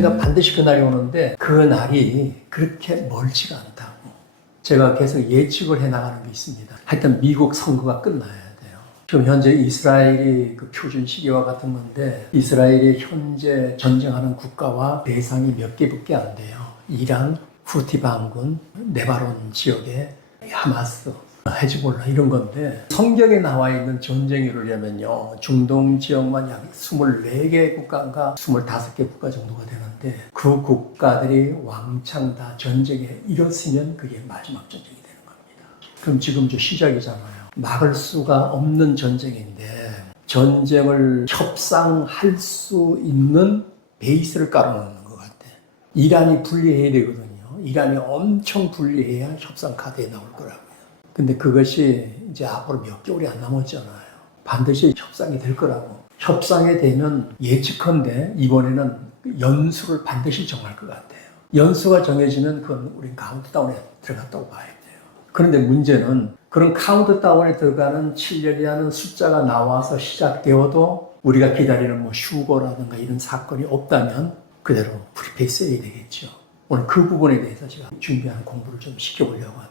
언젠가 반드시 그날이 오는데 그 날이 그렇게 멀지가 않다고 제가 계속 예측을 해나가는 게 있습니다. 하여튼 미국 선거가 끝나야 돼요. 지금 현재 이스라엘이 그 표준 시기와 같은 건데 이스라엘이 현재 전쟁하는 국가와 대상이 몇 개밖에 안 돼요. 이란, 후티 반군, 네바론 지역의 하마스, 헤즈볼라 이런 건데 성경에 나와 있는 전쟁이려면요 중동 지역만 약 24개 국가인가 25개 국가 정도가 되는데 그 국가들이 왕창 다 전쟁에 이뤘으면 그게 마지막 전쟁이 되는 겁니다. 그럼 지금 저 시작이잖아요. 막을 수가 없는 전쟁인데 전쟁을 협상할 수 있는 베이스를 깔아놓는 것 같아. 이란이 분리해야 되거든요. 이란이 엄청 분리해야 협상 카드에 나올 거라고요. 근데 그것이 이제 앞으로 몇 개월이 안 남았잖아요. 반드시 협상이 될 거라고. 협상이 되면 예측컨대 이번에는 연수를 반드시 정할 것 같아요. 연수가 정해지면 그건 우린 카운트다운에 들어갔다고 봐야 돼요. 그런데 문제는 그런 카운트다운에 들어가는 7년이라는 숫자가 나와서 시작되어도 우리가 기다리는 뭐 휴거라든가 이런 사건이 없다면 그대로 프리페이스 해야 되겠죠. 오늘 그 부분에 대해서 제가 준비하는 공부를 좀 시켜보려고 합니다.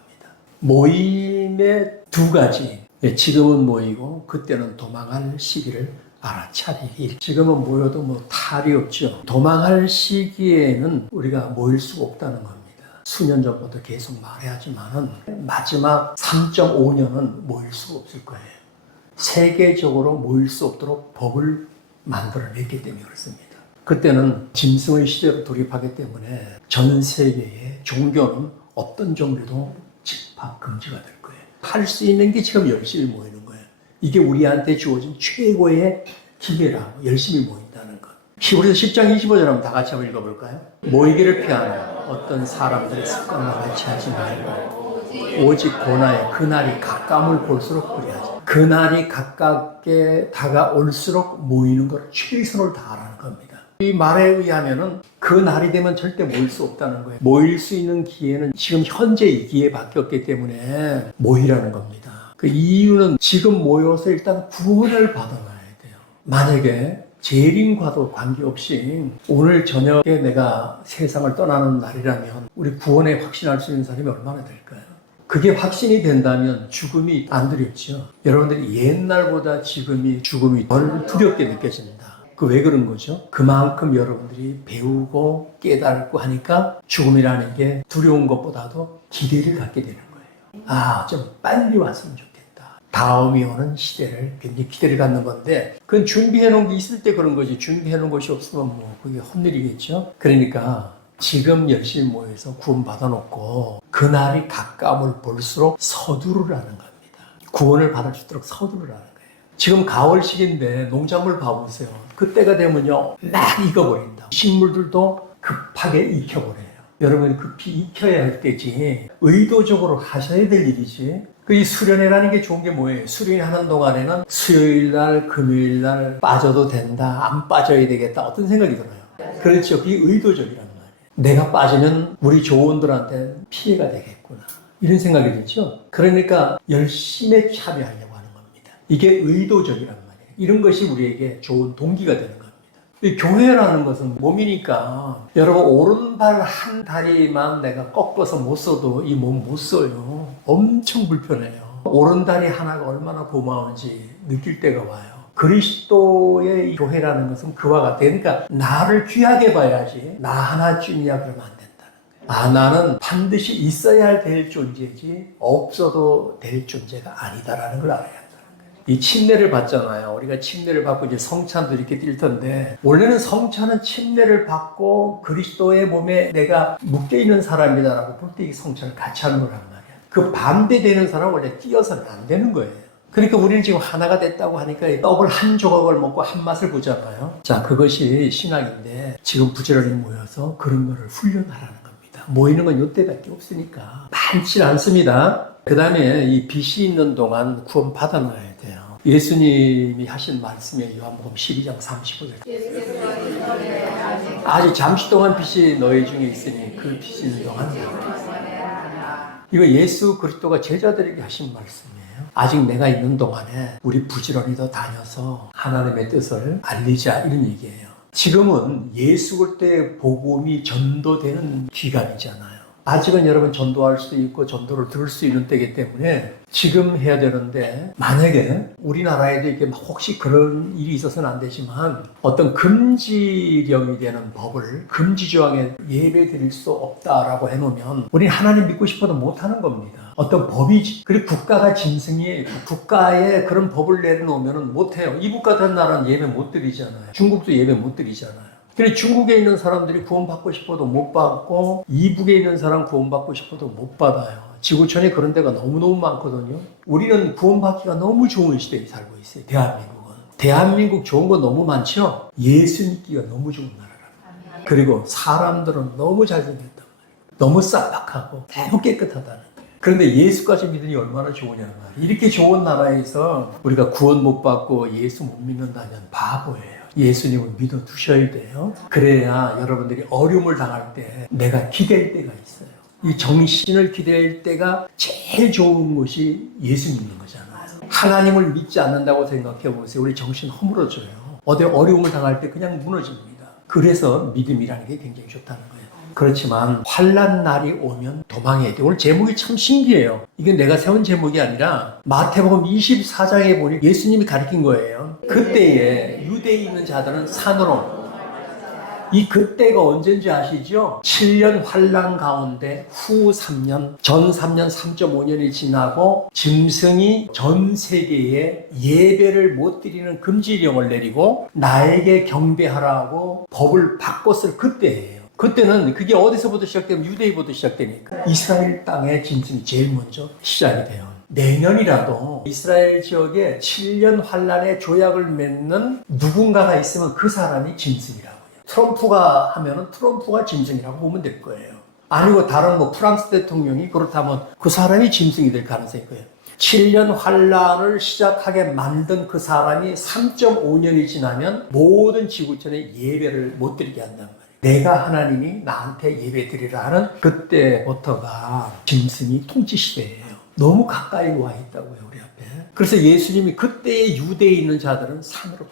모임의 두 가지. 지금은 모이고 그때는 도망할 시기를 알아차리기. 지금은 모여도 뭐 탈이 없죠. 도망할 시기에는 우리가 모일 수가 없다는 겁니다. 수년 전부터 계속 말해야지만은 마지막 3.5년은 모일 수가 없을 거예요. 세계적으로 모일 수 없도록 법을 만들어냈기 때문에 그렇습니다. 그때는 짐승의 시대로 돌입하기 때문에 전 세계의 종교는 어떤 종교도 집합 금지가 될 거예요. 할 수 있는 게 지금 열심히 모이는 거예요. 이게 우리한테 주어진 최고의 기회라고 열심히 모인다는 것. 히브리서 10장 25절 한번 다 같이 한번 읽어볼까요? 모이기를 피하며 어떤 사람들의 습관과 같이 하지 말고 오직 고나의 그날이 가까움을 볼수록 그리하지. 그날이 가깝게 다가올수록 모이는 걸 최선을 다하라는 겁니다. 이 말에 의하면은 그 날이 되면 절대 모일 수 없다는 거예요. 모일 수 있는 기회는 지금 현재 이 기회밖에 없기 때문에 모이라는 겁니다. 그 이유는 지금 모여서 일단 구원을 받아놔야 돼요. 만약에 재림과도 관계없이 오늘 저녁에 내가 세상을 떠나는 날이라면 우리 구원에 확신할 수 있는 사람이 얼마나 될까요? 그게 확신이 된다면 죽음이 안 두렵죠. 여러분들이 옛날보다 지금이 죽음이 덜 두렵게 느껴진다. 그 왜 그런 거죠? 그만큼 여러분들이 배우고 깨닫고 하니까 죽음이라는 게 두려운 것보다도 기대를 갖게 되는 거예요. 아, 좀 빨리 왔으면 좋겠다. 다음이 오는 시대를 굉장히 기대를 갖는 건데 그건 준비해 놓은 게 있을 때 그런 거지 겁해 놓은 것이 없으면 뭐 그게 헛일이겠죠. 그러니까 지금 열심히 모여서 구원 받아놓고 그날이 가까움을 볼수록 서두르라는 겁니다. 구원을 받을 수 있도록 서두르라는 거예요. 지금 가을 시기인데 농작물 봐보세요. 그때가 되면요 막 익어버린다. 식물들도 급하게 익혀버려요. 여러분이 급히 익혀야 할 때지 의도적으로 하셔야 될 일이지. 이 수련회라는 게 좋은 게 뭐예요? 수련회하는 동안에는 수요일날 금요일날 빠져도 된다 안 빠져야 되겠다 어떤 생각이 들어요? 그렇죠. 그게 의도적이란 말이에요. 내가 빠지면 우리 조원들한테 피해가 되겠구나 이런 생각이 들죠. 그러니까 열심히 참여하려고 이게 의도적이란 말이에요. 이런 것이 우리에게 좋은 동기가 되는 겁니다. 이 교회라는 것은 몸이니까 여러분 오른발 한 다리만 내가 꺾어서 못 써도 이 몸 못 써요. 엄청 불편해요. 오른다리 하나가 얼마나 고마운지 느낄 때가 와요. 그리스도의 교회라는 것은 그와 같아요. 그러니까 나를 귀하게 봐야지 나 하나쯤이야 그러면 안 된다는 거예요. 아, 나는 반드시 있어야 될 존재지 없어도 될 존재가 아니다라는 걸 알아야 돼요. 이 침례를 받잖아요. 우리가 침례를 받고 이제 성찬도 이렇게 뛸 텐데 원래는 성찬은 침례를 받고 그리스도의 몸에 내가 묶여있는 사람이다라고 볼 때 이 성찬을 같이 하는 거란 말이야. 그 반대되는 사람은 원래 끼어서는 안 되는 거예요. 그러니까 우리는 지금 하나가 됐다고 하니까 떡을 한 조각을 먹고 한 맛을 보잖아요. 자, 그것이 신앙인데 지금 부지런히 모여서 그런 거를 훈련하라는 겁니다. 모이는 건 이때밖에 없으니까 많지 않습니다. 그 다음에 이 빛이 있는 동안 구원 받아놔야 돼요. 예수님이 하신 말씀에 요한복음 12장 35절 아직 잠시 동안 빛이 너희 중에 있으니 그 빛이 있는 동안 이거 예수 그리스도가 제자들에게 하신 말씀이에요. 아직 내가 있는 동안에 우리 부지런히 더 다녀서 하나님의 뜻을 알리자 이런 얘기예요. 지금은 예수 그리스도의 복음이 전도되는 기간이잖아요. 아직은 여러분 전도할 수도 있고 전도를 들을 수 있는 때이기 때문에 지금 해야 되는데, 만약에 우리나라에도 이렇게 혹시 그런 일이 있어서는 안 되지만 어떤 금지령이 되는 법을, 금지조항에 예배 드릴 수 없다라고 해놓으면 우리는 하나님 믿고 싶어도 못하는 겁니다. 어떤 법이, 그리고 국가가 짐승이 국가에 그런 법을 내려놓으면 못해요. 이북 같은 나라는 예배 못 드리잖아요. 중국도 예배 못 드리잖아요. 그래서 중국에 있는 사람들이 구원받고 싶어도 못 받고, 이북에 있는 사람 구원받고 싶어도 못 받아요. 지구촌에 그런 데가 너무너무 많거든요. 우리는 구원받기가 너무 좋은 시대에 살고 있어요. 대한민국은. 대한민국 좋은 거 너무 많죠? 예수 믿기가 너무 좋은 나라랍니다. 그리고 사람들은 너무 잘생겼단 말이에요. 너무 싹박하고 너무 깨끗하다는 거예요. 그런데 예수까지 믿으니 얼마나 좋으냐는 말이에요. 이렇게 좋은 나라에서 우리가 구원 못 받고 예수 못 믿는다면 바보예요. 예수님을 믿어 두셔야 돼요. 그래야 여러분들이 어려움을 당할 때 내가 기댈 때가 있어요. 이 정신을 기댈 때가 제일 좋은 것이 예수 믿는 거잖아요. 하나님을 믿지 않는다고 생각해 보세요. 우리 정신 허물어져요. 어디 어려움을 당할 때 그냥 무너집니다. 그래서 믿음이라는 게 굉장히 좋다는 거예요. 그렇지만 환난 날이 오면 도망해야 돼요. 오늘 제목이 참 신기해요. 이게 내가 세운 제목이 아니라 마태복음 24장에 보니 예수님이 가르친 거예요. 그때에 유대에 있는 자들은 산으로, 이 그때가 언제인지 아시죠? 7년 환난 가운데 후 3년, 전 3년 3.5년이 지나고 짐승이 전 세계에 예배를 못 드리는 금지령을 내리고 나에게 경배하라고 법을 바꿨을 그때예요. 그때는 그게 어디서부터 시작되면 유대인부터 시작되니까 이스라엘 땅의 짐승이 제일 먼저 시작이 돼요. 내년이라도 이스라엘 지역에 7년 환란의 조약을 맺는 누군가가 있으면 그 사람이 짐승이라고요. 트럼프가 하면은 트럼프가 짐승이라고 보면 될 거예요. 아니고 다른 프랑스 대통령이 그렇다면 그 사람이 짐승이 될 가능성이 있고요. 7년 환란을 시작하게 만든 그 사람이 3.5년이 지나면 모든 지구촌에 예배를 못 드리게 한단 말이에요. 내가 하나님이 나한테 예배 드리라 하는 그때부터가 짐승이 통치 시대예요. 너무 가까이 와 있다고요, 우리 앞에. 그래서 예수님이 그때의 유대에 있는 자들은 산으로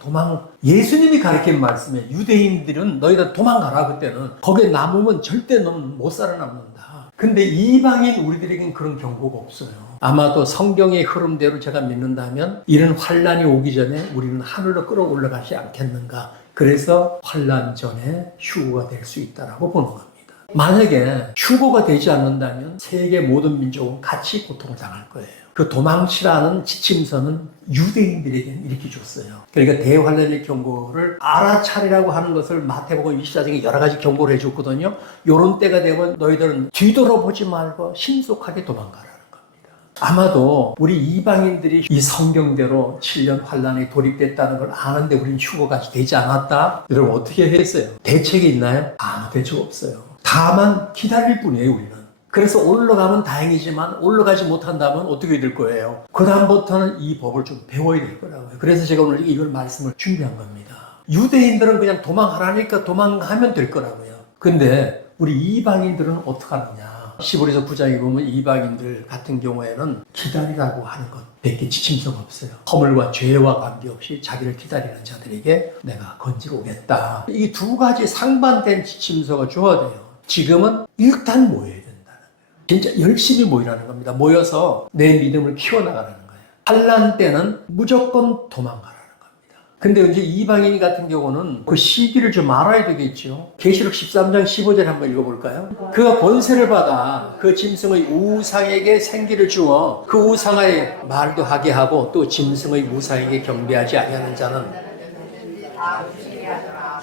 예수님이 가르친 말씀에 유대인들은 너희들 도망가라. 그때는 거기에 남으면 절대 넌 못 살아남는다. 근데 이방인 우리들에겐 그런 경고가 없어요. 아마도 성경의 흐름대로 제가 믿는다면 이런 환란이 오기 전에 우리는 하늘로 끌어올라가지 않겠는가. 그래서 환란 전에 휴거가 될 수 있다라고 보는 겁니다. 만약에 휴거가 되지 않는다면 세계 모든 민족은 같이 고통을 당할 거예요. 그 도망치라는 지침서는 유대인들에게 이렇게 줬어요. 그러니까 대환란의 경고를 알아차리라고 하는 것을 마태복음 24장에 여러 가지 경고를 해줬거든요. 요런 때가 되면 너희들은 뒤돌아보지 말고 신속하게 도망가라는 겁니다. 아마도 우리 이방인들이 이 성경대로 7년 환란에 돌입됐다는 걸 아는데 우리는 휴거가 되지 않았다? 여러분 어떻게 했어요? 대책이 있나요? 아무 대책 없어요. 다만 기다릴 뿐이에요, 우리는. 그래서 올라가면 다행이지만 올라가지 못한다면 어떻게 될 거예요? 그 다음부터는 이 법을 좀 배워야 될 거라고요. 그래서 제가 오늘 이걸 말씀을 준비한 겁니다. 유대인들은 그냥 도망하라니까 도망가면 될 거라고요. 근데 우리 이방인들은 어떻게 하느냐? 시브리서 9장에 보면 이방인들 같은 경우에는 기다리라고 하는 것밖에 지침서가 없어요. 허물과 죄와 관계없이 자기를 기다리는 자들에게 내가 건지러 오겠다. 이 두 가지 상반된 지침서가 줘야 돼요. 지금은 일단 모여야 된다는 거예요. 진짜 열심히 모이라는 겁니다. 모여서 내 믿음을 키워나가라는 거예요. 환난 때는 무조건 도망가라는 겁니다. 근데 이제 이방인 같은 경우는 그 시기를 좀 알아야 되겠죠. 계시록 13장 15절 한번 읽어볼까요? 그가 권세를 받아 그 짐승의 우상에게 생기를 주어 그 우상의 말도 하게 하고 또 짐승의 우상에게 경배하지 아니하는 자는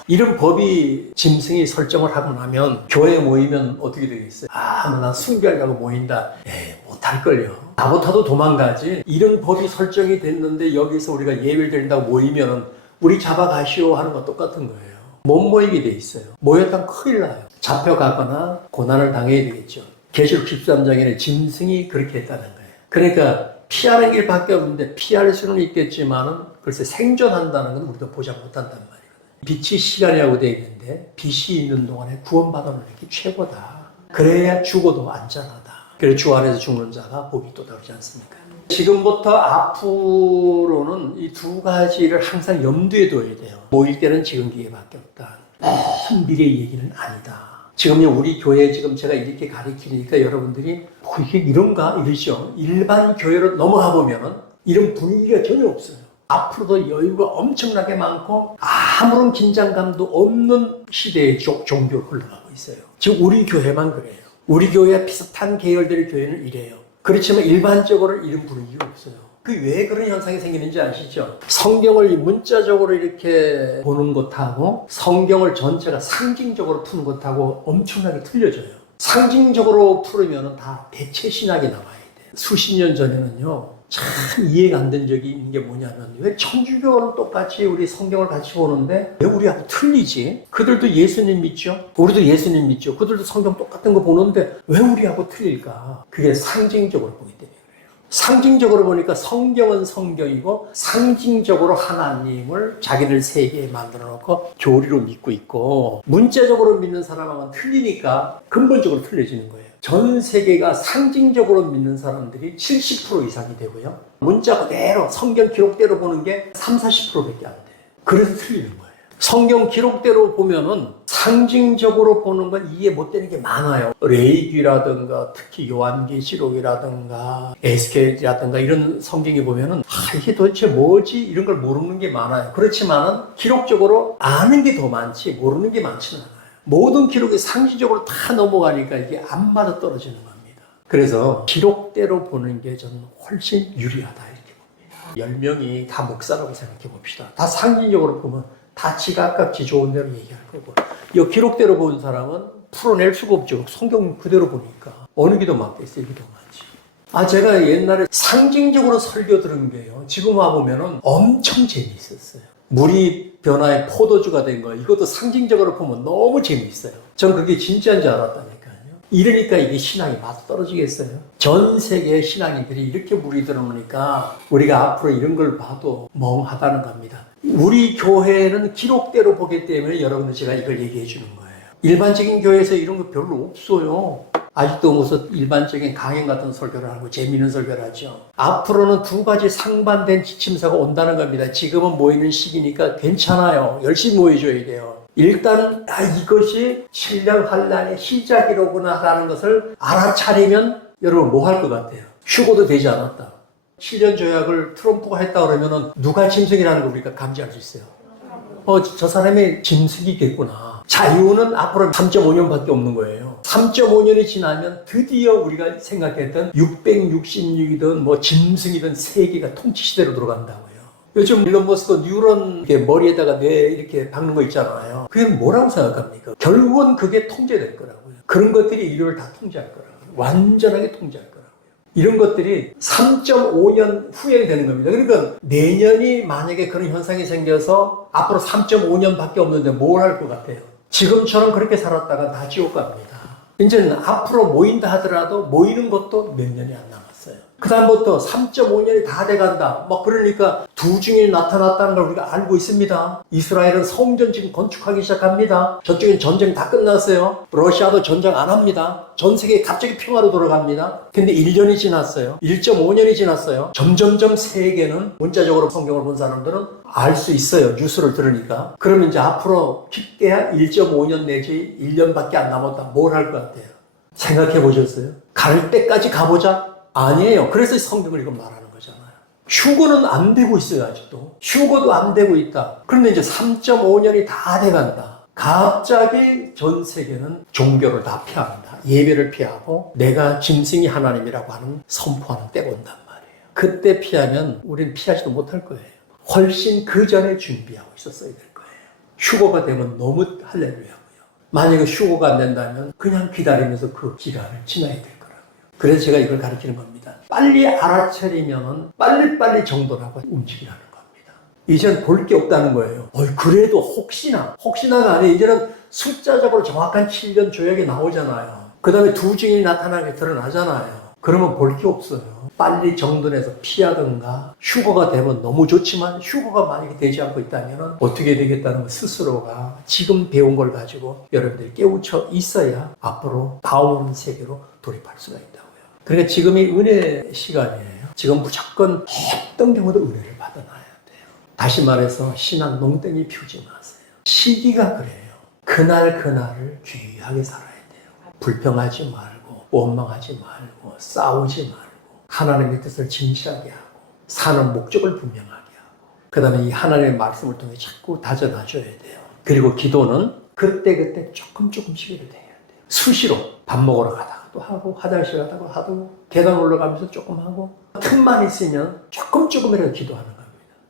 이런 법이 짐승이 설정을 하고 나면 교회에 모이면 어떻게 되겠어요? 나 순교하려고 모인다. 못할걸요. 나부터도 도망가지. 이런 법이 설정이 됐는데 여기서 우리가 예배를 드린다고 모이면 우리 잡아가시오 하는 건 똑같은 거예요. 못 모이게 돼 있어요. 모였다면 큰일 나요. 잡혀가거나 고난을 당해야 되겠죠. 계시록 13장에는 짐승이 그렇게 했다는 거예요. 그러니까 피하는 길밖에 없는데 피할 수는 있겠지만은 글쎄 생존한다는 건 우리도 보지 못한단 말이에요. 빛이 시간이라고 되어 있는데 빛이 있는 동안에 구원받아놓는 게 최고다. 그래야 죽어도 안전하다. 그래서 주 안에서 죽는 자가 복이 있도다 그러지 않습니까? 지금부터 앞으로는 이 두 가지를 항상 염두에 둬야 돼요. 모일 때는 지금 기회밖에 없다. 먼 미래의 얘기는 아니다. 지금요, 우리 교회 지금 제가 이렇게 가르치니까 여러분들이 이게 이런가 이러죠. 일반 교회로 넘어가 보면은 이런 분위기가 전혀 없어요. 앞으로도 여유가 엄청나게 많고 아무런 긴장감도 없는 시대의 종교로 흘러가고 있어요. 지금 우리 교회만 그래요. 우리 교회와 비슷한 계열들의 교회는 이래요. 그렇지만 일반적으로 이런 분위기가 없어요. 그 왜 그런 현상이 생기는지 아시죠? 성경을 문자적으로 이렇게 보는 것하고 성경을 전체가 상징적으로 푸는 것하고 엄청나게 틀려져요. 상징적으로 풀으면 다 대체 신학이 나와야 돼요. 수십 년 전에는요, 참 이해가 안 된 적이 있는 게 뭐냐면, 왜 천주교는 똑같이 우리 성경을 같이 보는데 왜 우리하고 틀리지? 그들도 예수님 믿죠? 우리도 예수님 믿죠? 그들도 성경 똑같은 거 보는데 왜 우리하고 틀릴까? 그게 상징적으로 보기 때문에 그래요. 상징적으로 보니까 성경은 성경이고 상징적으로 하나님을 자기들 세계에 만들어 놓고 교리로 믿고 있고, 문자적으로 믿는 사람하고는 틀리니까 근본적으로 틀려지는 거예요. 전 세계가 상징적으로 믿는 사람들이 70% 이상이 되고요. 문자 그대로 성경 기록대로 보는 게 30-40%밖에 안 돼요. 그래서 틀리는 거예요. 성경 기록대로 보면은 상징적으로 보는 건 이해 못 되는 게 많아요. 레위기라든가 특히 요한계시록이라든가 에스겔이라든가 이런 성경에 보면은 이게 도대체 뭐지? 이런 걸 모르는 게 많아요. 그렇지만은 기록적으로 아는 게 더 많지 모르는 게 많지는 않아요. 모든 기록이 상징적으로 다 넘어가니까 이게 안 맞아 떨어지는 겁니다. 그래서 기록대로 보는 게 저는 훨씬 유리하다 이렇게 봅니다. 10명이 다 목사라고 생각해 봅시다. 다 상징적으로 보면 다 지각각지 좋은 대로 얘기할 거고, 이 기록대로 본 사람은 풀어낼 수가 없죠. 성경 그대로 보니까 어느 게 더 맞겠어요? 이게 더 맞지. 제가 옛날에 상징적으로 설교 들은 게요, 지금 와보면은 엄청 재미있었어요. 물이 변화의 포도주가 된 거, 이것도 상징적으로 보면 너무 재미있어요. 전 그게 진짜인 줄 알았다니까요. 이러니까 이게 신앙이 맞아 떨어지겠어요? 전 세계의 신앙인들이 이렇게 물이 들어오니까 우리가 앞으로 이런 걸 봐도 멍하다는 겁니다. 우리 교회는 기록대로 보기 때문에 여러분들 제가 이걸 얘기해 주는 거예요. 일반적인 교회에서 이런 거 별로 없어요. 아직도 무슨 일반적인 강연 같은 설교를 하고 재미있는 설교를 하죠. 앞으로는 두 가지 상반된 지침서가 온다는 겁니다. 지금은 모이는 시기니까 괜찮아요. 열심히 모여줘야 돼요. 일단 이것이 신령 환란의 시작이로구나 라는 것을 알아차리면 여러분 뭐 할 것 같아요? 휴고도 되지 않았다. 7년 조약을 트럼프가 했다 그러면은 누가 짐승이라는 걸 우리가 감지할 수 있어요. 저 사람이 짐승이겠구나. 자유는 앞으로 3.5년밖에 없는 거예요. 3.5년이 지나면 드디어 우리가 생각했던 666이든 뭐 짐승이든 세계가 통치 시대로 들어간다고요. 요즘 일론 머스크 뉴런 머리에다가 뇌 이렇게 박는 거 있잖아요. 그게 뭐라고 생각합니까? 결국은 그게 통제될 거라고요. 그런 것들이 인류를 다 통제할 거라고요. 완전하게 통제할 거라고요. 이런 것들이 3.5년 후에 되는 겁니다. 그러니까 내년이 만약에 그런 현상이 생겨서 앞으로 3.5년밖에 없는데 뭘 할 것 같아요? 지금처럼 그렇게 살았다가 다 지옥 갑니다. 이제는 앞으로 모인다 하더라도 모이는 것도 몇 년이 안 남았어요. 그 다음부터 3.5년이 다 돼간다. 그러니까 두 중이 나타났다는 걸 우리가 알고 있습니다. 이스라엘은 성전 지금 건축하기 시작합니다. 저쪽엔 전쟁 다 끝났어요. 러시아도 전쟁 안 합니다. 전 세계 갑자기 평화로 돌아갑니다. 근데 1년이 지났어요. 1.5년이 지났어요. 점점점 세계는 문자적으로 성경을 본 사람들은 알 수 있어요. 뉴스를 들으니까. 그러면 이제 앞으로 깊게야 1.5년 내지 1년밖에 안 남았다. 뭘 할 것 같아요? 생각해 보셨어요? 갈 때까지 가보자? 아니에요. 그래서 성경을 이건 말하는 거잖아요. 휴거는 안 되고 있어요, 아직도. 휴거도 안 되고 있다. 그런데 이제 3.5년이 다 돼간다. 갑자기 전 세계는 종교를 다 피합니다. 예배를 피하고 내가 짐승이 하나님이라고 하는 선포하는 때가 온단 말이에요. 그때 피하면 우리는 피하지도 못할 거예요. 훨씬 그 전에 준비하고 있었어야 될 거예요. 휴거가 되면 너무 할렐루야고요. 만약에 휴거가 안 된다면 그냥 기다리면서 그 기간을 지나야 돼요. 그래서 제가 이걸 가르치는 겁니다. 빨리 알아차리면 빨리빨리 정돈하고 움직이라는 겁니다. 이제는 볼 게 없다는 거예요. 그래도 혹시나가 아니에요. 이제는 숫자적으로 정확한 7년 조약이 나오잖아요. 그 다음에 두 증인이 나타나게 드러나잖아요. 그러면 볼 게 없어요. 빨리 정돈해서 피하든가, 휴거가 되면 너무 좋지만 휴거가 만약에 되지 않고 있다면 어떻게 되겠다는 거 스스로가 지금 배운 걸 가지고 여러분들이 깨우쳐 있어야 앞으로 나오는 세계로 돌입할 수가 있다고요. 그러니까 지금이 은혜 시간이에요. 지금 무조건 어떤 경우도 은혜를 받아놔야 돼요. 다시 말해서 신앙 농땡이 피우지 마세요. 시기가 그래요. 그날을 귀하게 살아야 돼요. 불평하지 말고 원망하지 말고 싸우지 말고 하나님의 뜻을 진실하게 하고 사는 목적을 분명하게 하고 그 다음에 이 하나님의 말씀을 통해 자꾸 다져놔줘야 돼요. 그리고 기도는 그때그때 조금씩 해야 돼요. 수시로 밥 먹으러 가다가도 하고 화장실 가다가 하고 계단 올라가면서 조금 하고 틈만 있으면 조금이라도 기도하는 겁니다.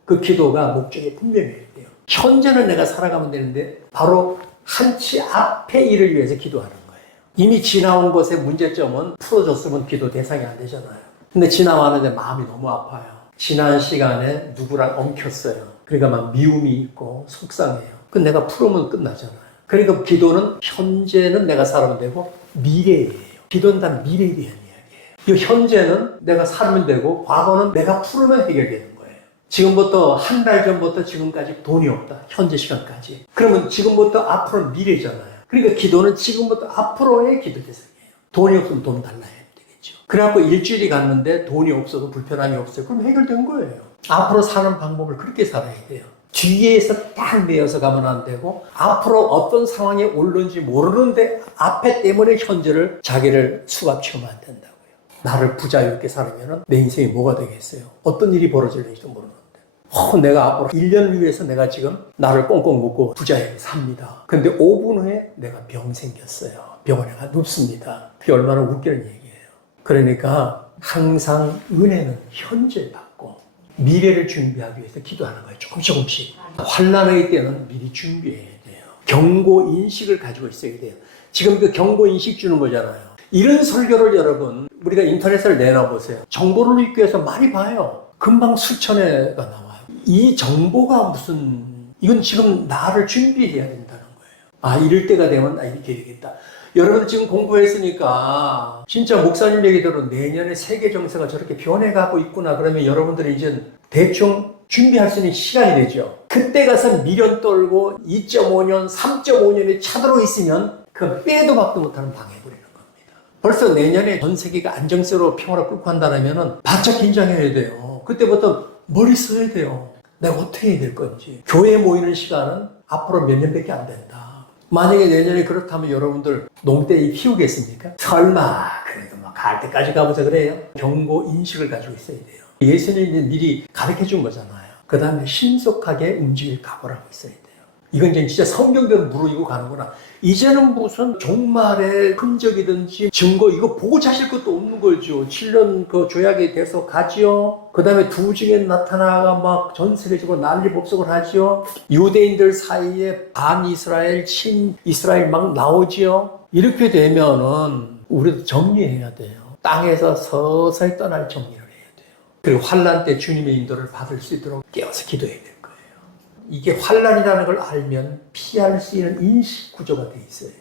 그 기도가 목적이 분명해야 돼요. 현재는 내가 살아가면 되는데 바로 한치 앞의 일을 위해서 기도하는 거예요. 이미 지나온 것의 문제점은 풀어줬으면 기도 대상이 안 되잖아요. 근데 지나왔는데 마음이 너무 아파요. 지난 시간에 누구랑 엉켰어요. 그러니까 막 미움이 있고 속상해요. 그 내가 풀으면 끝나잖아요. 그러니까 기도는 현재는 내가 살아면 되고 미래예요. 기도는 다 미래에 대한 이야기예요. 이 현재는 내가 살면 되고 과거는 내가 풀으면 해결되는 거예요. 지금부터 한 달 전부터 지금까지 돈이 없다. 현재 시간까지. 그러면 지금부터 앞으로는 미래잖아요. 그러니까 기도는 지금부터 앞으로의 기도 대상이에요. 돈이 없으면 돈 달라 해야 되겠죠. 그래갖고 일주일이 갔는데 돈이 없어도 불편함이 없어요. 그럼 해결된 거예요. 앞으로 사는 방법을 그렇게 살아야 돼요. 뒤에서 딱 매여서 가면 안 되고 앞으로 어떤 상황이 올는지 모르는데 앞에 때문에 현재를 자기를 수갑치우면 안 된다고요. 나를 부자유롭게 살으면 내 인생이 뭐가 되겠어요? 어떤 일이 벌어질는지도 모르는데 내가 앞으로 1년을 위해서 내가 지금 나를 꽁꽁 묶고 부자유롭게 삽니다. 근데 5분 후에 내가 병 생겼어요. 병원에 가 눕습니다. 그게 얼마나 웃기는 얘기예요. 그러니까 항상 은혜는 현재 받고 미래를 준비하기 위해서 기도하는 거예요. 조금씩. 환난의 때는 미리 준비해야 돼요. 경고인식을 가지고 있어야 돼요. 지금 그 경고인식 주는 거잖아요. 이런 설교를 여러분 우리가 인터넷을 내놔보세요. 정보를 읽기 위해서 많이 봐요. 금방 수천회가 나와요. 이 정보가 이건 지금 나를 준비해야 된다는 거예요. 이럴 때가 되면 이렇게 되겠다. 여러분 지금 공부했으니까 진짜 목사님 얘기대로 내년에 세계 정세가 저렇게 변해가고 있구나. 그러면 여러분들이 이제 대충 준비할 수 있는 시간이 되죠. 그때 가서 미련 떨고 2.5년, 3.5년에 차들어 있으면 그 빼도 박도 못하는 방해버리는 겁니다. 벌써 내년에 전 세계가 안정세로 평화를 끌고 간다면 바짝 긴장해야 돼요. 그때부터 머리 써야 돼요. 내가 어떻게 해야 될 건지. 교회에 모이는 시간은 앞으로 몇 년밖에 안 된다. 만약에 내년에 그렇다면 여러분들 농떼이 피우겠습니까? 설마 그래도 갈 때까지 가보자 그래요? 경고 인식을 가지고 있어야 돼요. 예수님이 미리 가르쳐 준 거잖아요. 그 다음에 신속하게 움직일 각오를 하고 있어야 돼요. 이건 이제 진짜 성경대로 무르익고 가는구나. 이제는 무슨 종말의 흔적이든지 증거 이거 보고 자실 것도 없는 거죠. 7년 그 조약이 돼서 가지요. 그 다음에 두 증인 나타나가 막 전 세계적으로 난리 법석을 하지요. 유대인들 사이에 반이스라엘, 친이스라엘 막 나오지요. 이렇게 되면은 우리도 정리해야 돼요. 땅에서 서서히 떠날 정리를 해야 돼요. 그리고 환난 때 주님의 인도를 받을 수 있도록 깨워서 기도해야 돼요. 이게 환란이라는 걸 알면 피할 수 있는 인식 구조가 돼 있어야 돼요.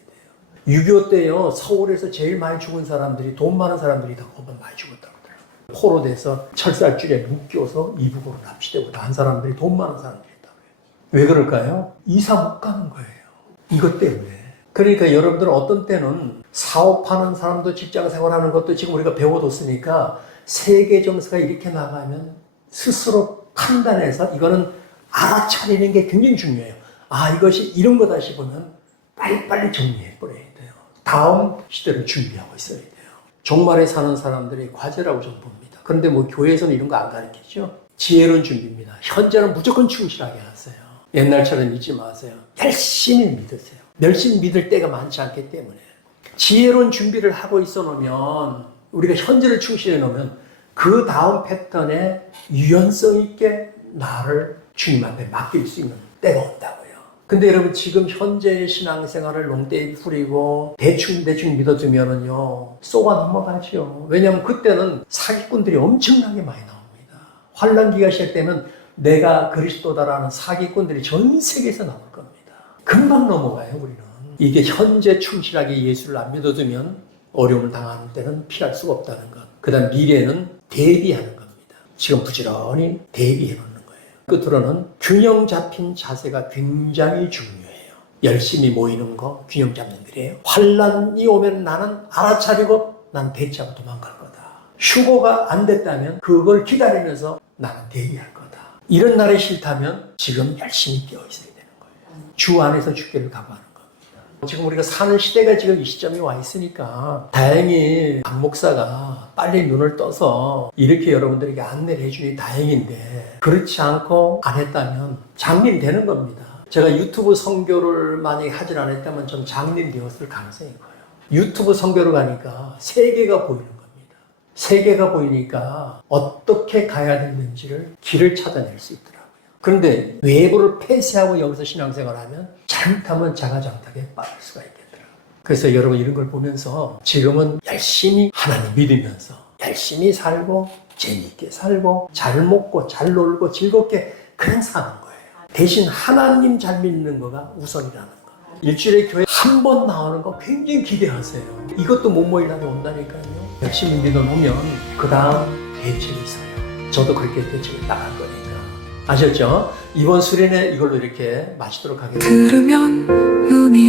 6.25 때요, 서울에서 제일 많이 죽은 사람들이 돈 많은 사람들이 다 많이 죽었다고 하더라고요. 포로 돼서 철사줄에 묶여서 이북으로 납치되고 난 사람들이 돈 많은 사람들이었다고요. 왜 그럴까요? 이사 못 가는 거예요. 이것 때문에. 그러니까 여러분들은 어떤 때는 사업하는 사람도 직장 생활하는 것도 지금 우리가 배워뒀으니까 세계 정세가 이렇게 나가면 스스로 판단해서 이거는 알아차리는 게 굉장히 중요해요. 이것이 이런 거다 싶으면 빨리빨리 정리해버려야 돼요. 다음 시대를 준비하고 있어야 돼요. 종말에 사는 사람들이 과제라고 저는 봅니다. 그런데 교회에서는 이런 거 안 가르치죠. 지혜로운 준비입니다. 현재는 무조건 충실하게 하세요. 옛날처럼 믿지 마세요. 열심히 믿으세요. 열심히 믿을 때가 많지 않기 때문에. 지혜로운 준비를 하고 있어 놓으면 우리가 현재를 충실해 놓으면 그 다음 패턴에 유연성 있게 나를 주님 앞에 맡길 수 있는 때가 온다고요. 근데 여러분 지금 현재의 신앙생활을 농대에 풀이고 대충 믿어두면은요 쏘가 넘어가죠. 왜냐하면 그때는 사기꾼들이 엄청나게 많이 나옵니다. 환란기가 시작되면 내가 그리스도다라는 사기꾼들이 전 세계에서 나올 겁니다. 금방 넘어가요 우리는. 이게 현재 충실하게 예수를 안 믿어두면 어려움을 당하는 때는 피할 수가 없다는 것. 그 다음 미래는 대비하는 겁니다. 지금 부지런히 대비해 놓는 끝으로는 균형 잡힌 자세가 굉장히 중요해요. 열심히 모이는 거 균형 잡는 거예요. 환란이 오면 나는 알아차리고 난 대처하고 도망갈 거다. 휴고가 안 됐다면 그걸 기다리면서 나는 대기할 거다. 이런 날이 싫다면 지금 열심히 뛰어 있어야 되는 거예요. 주 안에서 주께를 각오하는 겁니다. 지금 우리가 사는 시대가 지금 이 시점에 와 있으니까 다행히 박 목사가 빨리 눈을 떠서 이렇게 여러분들에게 안내를 해주니 다행인데, 그렇지 않고 안 했다면 장님 되는 겁니다. 제가 유튜브 선교를 만약에 하질 않았다면 전 장님 되었을 가능성이 커요. 유튜브 선교를 가니까 세계가 보이는 겁니다. 세계가 보이니까 어떻게 가야 되는지를 길을 찾아낼 수 있더라고요. 그런데 외부를 폐쇄하고 여기서 신앙생활하면 잘못하면 자가장탁에 빠질 수가 있겠더라고요. 그래서 여러분 이런 걸 보면서 지금은 열심히 하나님 믿으면서 열심히 살고 재미있게 살고 잘 먹고 잘 놀고 즐겁게 그냥 사는 거예요. 대신 하나님 잘 믿는 거가 우선이라는 거. 일주일에 교회 한 번 나오는 거 굉장히 기대하세요. 이것도 못 모일 날이 온다니까요. 열심히 믿어놓으면 그 다음 대책이 있어요. 저도 그렇게 대책을 나갈 거니까. 아셨죠? 이번 수련회 이걸로 이렇게 마치도록 하겠습니다. 들으면 눈이